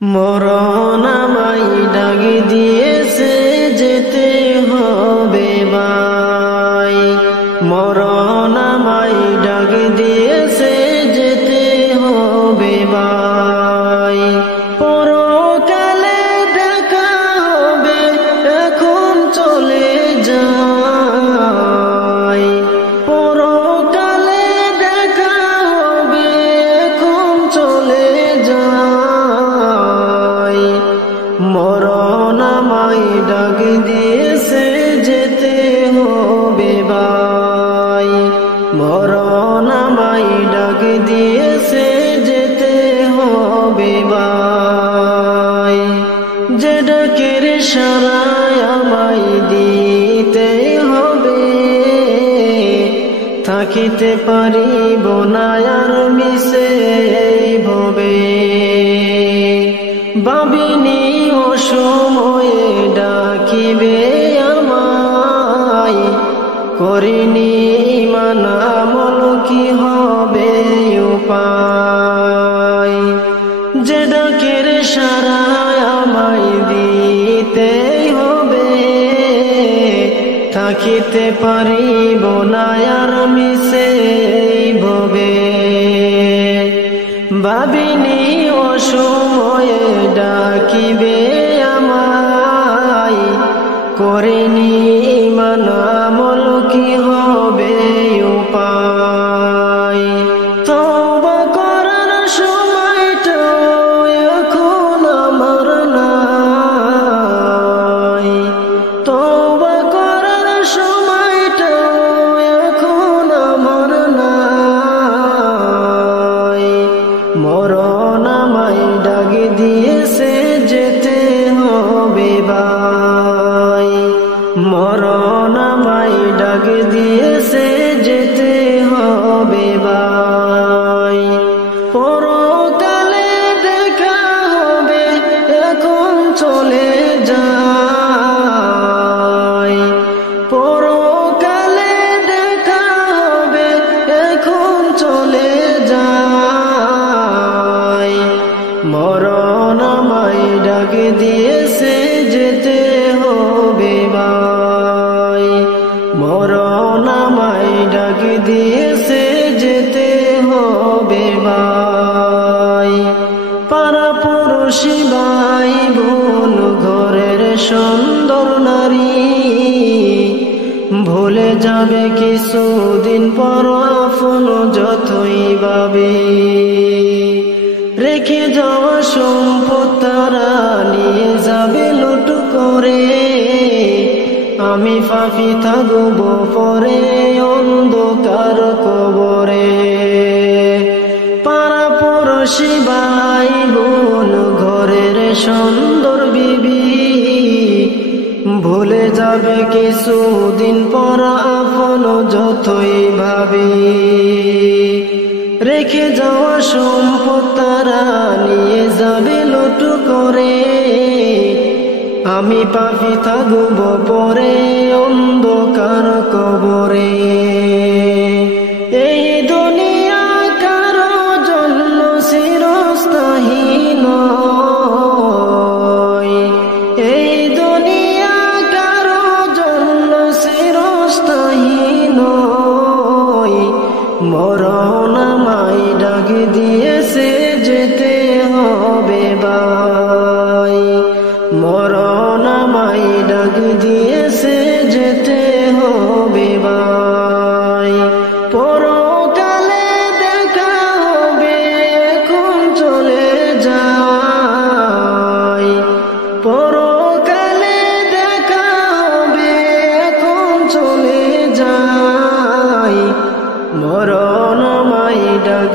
মরণ আমায় ডাক দিয়েছে যেতে হবে ভাই, মরণ আমায় ডাক দিয়েছে যেতে হবে ভাই। পরকালে দেখা হবে এখন চলে যাই, পরকালে দেখা হবে এখন চলে যাই। মরণ আমায় ডাক দিয়েছে যেতে হবে ভাই, মরণ আমায় ডাক দিয়েছে যেতে হবে ভাই। যে ডাকের সারায় আমায় দিতে হবে, থাকিতে পারিব না আর মিশে ভবে। ভাবিনি অসময়ে ডাকিবে আমায়, করিনি ঈমান আমল কি হবে উপায়। যে ডাকের সারায় আমায় দিতে হবে, থাকিতে পারিব না আর মিশে ভবে। ভাবিনি অসময়ে ডাকিবে আমায়, করিনি ঈমান আমল কি হবে উপায়। তওবা করার সময়টা এখন আমার নাই, তওবা করার সময়টা এখন আমার নাই। মরণ আমায় ডাক দিয়েছে যেতে হবে ভাই, মরণ আমায় ডাক দিয়েছে যেতে হবে ভাই। পরকালে দেখা হবে এখন চলে যাই, পরকালে দেখা হবে এখন চলে যাই। মরণ আমায় ডাক দিয়েছে যেতে হবে ভাই, মরণ আমায় ডাক দিয়েছে যেতে হবে ভাই। পাড়াপড়শি ভাই বোন ঘরের সুন্দর নারী, ভুলে যাবে কিছুদিন পর আপন যতই ভাবে। রেখে যাওয়া সম্পদ তারা নিয়ে যাবে লুট করে, আমি পাপী থাকব পরে অন্ধকার কবরে। পাড়াপড়শি ভাই বোন ঘরের সুন্দর বিবি, ভুলে যাবে কিছুদিন পর আপন যতই ভাবে। রেখে যাওয়া সম্পদ তারা নিয়ে যাবে লুট করে, আমি পাপী থাকব পরে অন্ধকার কবরে। এই দুনিয়া কারো জন্য চিরস্থায়ী নয়, এই দুনিয়া কারো জন্য চিরস্থায়ী নয়। মরণ আমায় ডাক দিয়েছে যেতে হবে ভাই, মরণ আমায় ডাক দিয়েছে যেতে হবে ভাই। পরকালে দেখা হবে এখন চলে যাই, পরকালে দেখা হবে এখন চলে যাই। মরণ আমায় ডাক